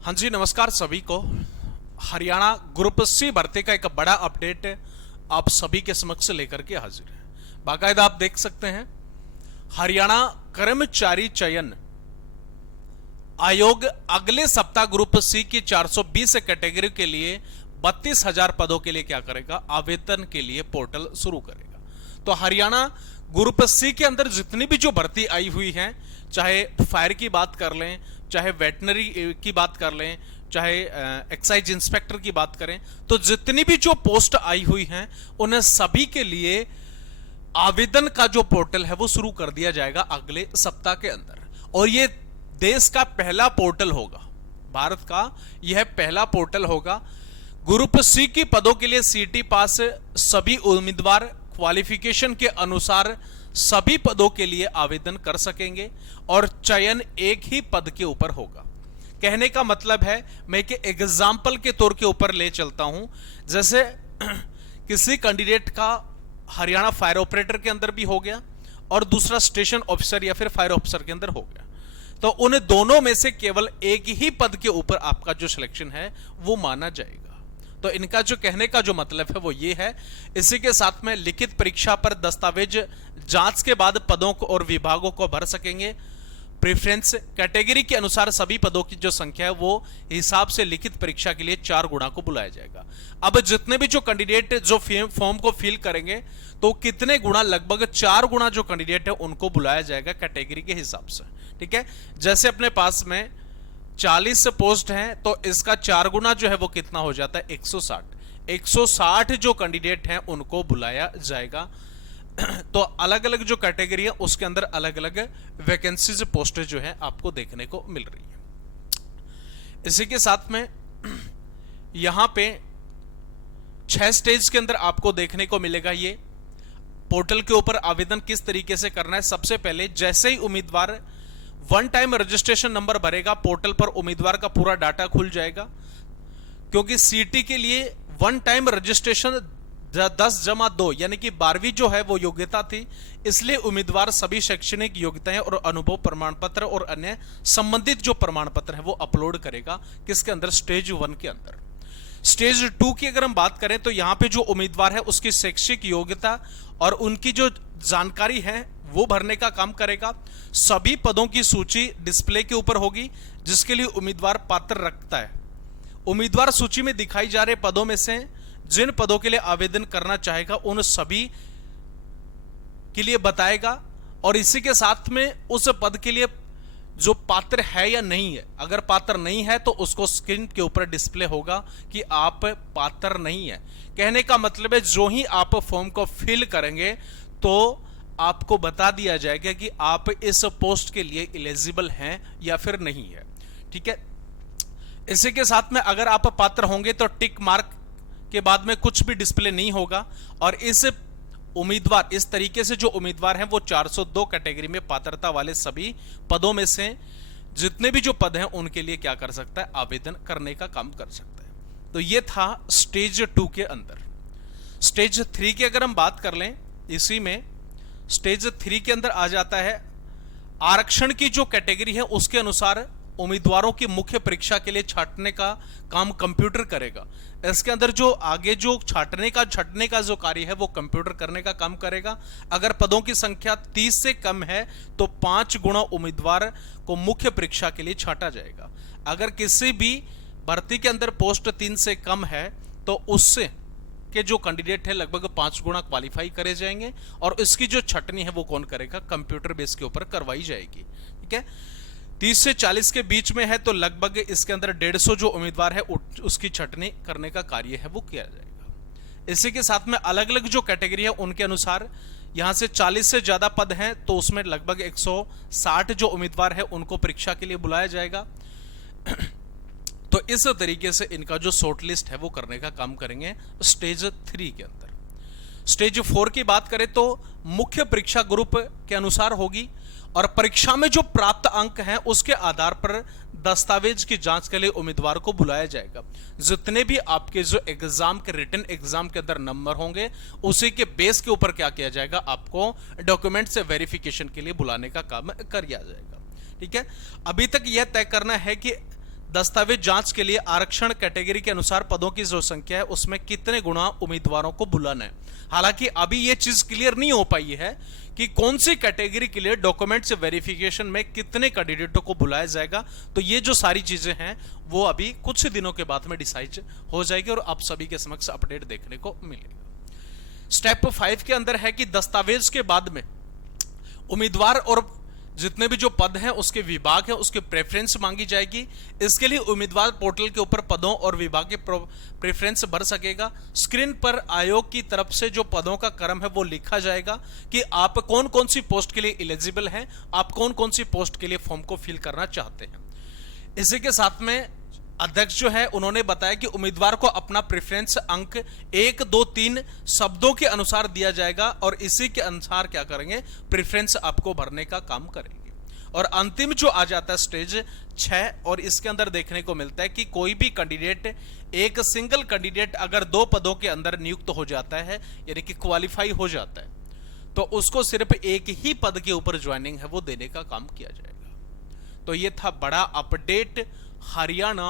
हाँ जी, नमस्कार सभी को। हरियाणा ग्रुप सी भर्ती का एक बड़ा अपडेट आप सभी के समक्ष लेकर के हाजिर है। बाकायदा आप देख सकते हैं, हरियाणा कर्मचारी चयन आयोग अगले सप्ताह ग्रुप सी की 420 कैटेगरी के लिए 32,000 पदों के लिए क्या करेगा, आवेदन के लिए पोर्टल शुरू करेगा। तो हरियाणा ग्रुप सी के अंदर जितनी भी जो भर्ती आई हुई है, चाहे फायर की बात कर लें, चाहे वेटनरी की बात कर लें, चाहे एक्साइज इंस्पेक्टर की बात करें, तो जितनी भी जो पोस्ट आई हुई हैं उन्हें सभी के लिए आवेदन का जो पोर्टल है वो शुरू कर दिया जाएगा अगले सप्ताह के अंदर। और ये देश का पहला पोर्टल होगा, भारत का यह पहला पोर्टल होगा। ग्रुप सी की पदों के लिए सीटी पास सभी उम्मीदवार क्वालिफिकेशन के अनुसार सभी पदों के लिए आवेदन कर सकेंगे और चयन एक ही पद के ऊपर होगा। कहने का मतलब है, मैं एक एग्जाम्पल के तौर के ऊपर ले चलता हूं। जैसे किसी कैंडिडेट का हरियाणा फायर ऑपरेटर के अंदर भी हो गया और दूसरा स्टेशन ऑफिसर या फिर फायर ऑफिसर के अंदर हो गया, तो उन दोनों में से केवल एक ही पद के ऊपर आपका जो सिलेक्शन है वो माना जाएगा। तो इनका जो कहने का जो मतलब है वो ये है। इसी के साथ में लिखित परीक्षा पर दस्तावेज जांच के बाद पदों को और विभागों को भर सकेंगे। प्रेफरेंस कैटेगरी के अनुसार सभी पदों की जो संख्या है वो हिसाब से लिखित परीक्षा के लिए 4 गुणा को बुलाया जाएगा। अब जितने भी जो कैंडिडेट जो फॉर्म को फिल करेंगे, तो कितने गुणा, लगभग 4 गुणा जो कैंडिडेट है उनको बुलाया जाएगा कैटेगरी के हिसाब से। ठीक है, जैसे अपने पास में 40 पोस्ट हैं तो इसका 4 गुना जो है वो कितना हो जाता है, 160 जो कैंडिडेट हैं उनको बुलाया जाएगा। तो अलग अलग जो कैटेगरी है उसके अंदर अलग अलग वैकेंसीज पोस्टें जो है आपको देखने को मिल रही है। इसी के साथ में यहां पे 6 स्टेज के अंदर आपको देखने को मिलेगा ये पोर्टल के ऊपर आवेदन किस तरीके से करना है। सबसे पहले जैसे ही उम्मीदवार वन टाइम रजिस्ट्रेशन नंबर भरेगा, पोर्टल पर उम्मीदवार का पूरा डाटा खुल जाएगा। क्योंकि सीटी के लिए वन टाइम रजिस्ट्रेशन 10+2 यानी कि 12वीं जो है वो योग्यता थी, इसलिए उम्मीदवार सभी शैक्षणिक योग्यताएं और अनुभव प्रमाण पत्र और अन्य संबंधित जो प्रमाण पत्र है वो अपलोड करेगा। किसके अंदर, स्टेज 1 के अंदर। स्टेज 2 की अगर हम बात करें तो यहां पे जो उम्मीदवार है उसकी शैक्षिक योग्यता और उनकी जो जानकारी है वो भरने का काम करेगा। सभी पदों की सूची डिस्प्ले के ऊपर होगी जिसके लिए उम्मीदवार पात्र रखता है। उम्मीदवार सूची में दिखाई जा रहे पदों में से जिन पदों के लिए आवेदन करना चाहेगा उन सभी के लिए बताएगा और इसी के साथ में उस पद के लिए जो पात्र है या नहीं है, अगर पात्र नहीं है तो उसको स्क्रीन के ऊपर डिस्प्ले होगा कि आप पात्र नहीं है। कहने का मतलब है, जो ही आप फॉर्म को फिल करेंगे तो आपको बता दिया जाएगा कि आप इस पोस्ट के लिए एलिजिबल हैं या फिर नहीं है। ठीक है, इसी के साथ में अगर आप पात्र होंगे तो टिक मार्क के बाद में कुछ भी डिस्प्ले नहीं होगा और इस उम्मीदवार, इस तरीके से जो उम्मीदवार हैं वो 402 कैटेगरी में पात्रता वाले सभी पदों में से जितने भी जो पद हैं उनके लिए क्या कर सकता है, आवेदन करने का काम कर सकता है। तो ये था स्टेज 2 के अंदर। स्टेज 3 की अगर हम बात कर लें, इसी में स्टेज 3 के अंदर आ जाता है आरक्षण की जो कैटेगरी है उसके अनुसार उम्मीदवारों की मुख्य परीक्षा के लिए छांटने का काम कंप्यूटर करेगा। इसके अंदर जो आगे जो छांटने का जो कार्य है वो कंप्यूटर करने का काम करेगा। अगर पदों की संख्या 30 से कम है तो 5 गुना उम्मीदवार को मुख्य परीक्षा के लिए छांटा जाएगा। अगर किसी भी भर्ती के अंदर पोस्ट 3 से कम है तो उससे के जो कैंडिडेट है लगभग 5 गुना क्वालिफाई करे जाएंगे और इसकी जो छटनी है वो कौन करेगा, कंप्यूटर बेस के ऊपर करवाई जाएगी। ठीक है, 30 से 40 के बीच में है तो लगभग इसके अंदर 150 जो उम्मीदवार है उसकी छटनी करने का कार्य है वो किया जाएगा। इसी के साथ में अलग अलग जो कैटेगरी है उनके अनुसार यहां से 40 से ज्यादा पद हैं तो उसमें लगभग 160 जो उम्मीदवार है उनको परीक्षा के लिए बुलाया जाएगा। तो इस तरीके से इनका जो शॉर्ट लिस्ट है वो करने का काम करेंगे स्टेज 3 के अंदर। स्टेज 4 की बात करें तो मुख्य परीक्षा ग्रुप के अनुसार होगी और परीक्षा में जो प्राप्त अंक हैं उसके आधार पर दस्तावेज की जांच के लिए उम्मीदवार को बुलाया जाएगा। जितने भी आपके जो एग्जाम के रिटन एग्जाम के अंदर नंबर होंगे उसी के बेस के ऊपर क्या किया जाएगा, आपको डॉक्यूमेंट से वेरिफिकेशन के लिए बुलाने का काम कर दिया जाएगा। ठीक है, अभी तक यह तय करना है कि दस्तावेज जांच के लिए आरक्षण कैटेगरी के अनुसार पदों की जो संख्या है उसमें कितने गुना उम्मीदवारों को बुलाना है। हालांकि अभी ये चीज क्लियर नहीं हो पाई है कि कौन सी कैटेगरी के लिए डॉक्यूमेंट्स वेरिफिकेशन में कितने कैंडिडेटों को बुलाया जाएगा। तो ये जो सारी चीजें हैं वो अभी कुछ दिनों के बाद में डिसाइड हो जाएगी और आप सभी के समक्ष अपडेट देखने को मिलेगा। स्टेप 5 के अंदर है कि दस्तावेज के बाद में उम्मीदवार और जितने भी जो पद हैं उसके विभाग है उसके प्रेफरेंस मांगी जाएगी। इसके लिए उम्मीदवार पोर्टल के ऊपर पदों और विभाग के प्रेफरेंस भर सकेगा। स्क्रीन पर आयोग की तरफ से जो पदों का क्रम है वो लिखा जाएगा कि आप कौन कौन सी पोस्ट के लिए एलिजिबल हैं, आप कौन कौन सी पोस्ट के लिए फॉर्म को फिल करना चाहते हैं। इसी के साथ में अध्यक्ष जो है उन्होंने बताया कि उम्मीदवार को अपना प्रेफरेंस अंक 1, 2, 3 शब्दों के अनुसार दिया जाएगा और इसी के अनुसार क्या करेंगे, प्रेफरेंस आपको भरने का काम करेंगे। और अंतिम जो आ जाता है स्टेज 6, और इसके अंदर देखने को मिलता है कि कोई भी कैंडिडेट, एक सिंगल कैंडिडेट अगर 2 पदों के अंदर नियुक्त हो जाता है यानी कि क्वालिफाई हो जाता है तो उसको सिर्फ एक ही पद के ऊपर ज्वाइनिंग है वो देने का काम किया जाएगा। तो ये था बड़ा update Haryana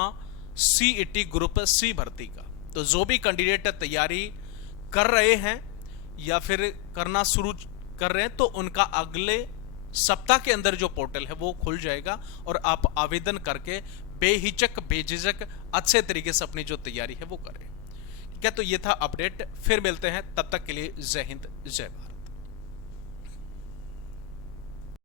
CET group C भर्ती का। तो जो भी कैंडिडेट तैयारी कर रहे हैं या फिर करना शुरू कर रहे हैं तो उनका अगले सप्ताह के अंदर जो पोर्टल है वो खुल जाएगा और आप आवेदन करके बेहिचक बेझिझक अच्छे तरीके से अपनी जो तैयारी है वो करें। ठीक है, तो ये था अपडेट। फिर मिलते हैं, तब तक के लिए जय हिंद जय भारत।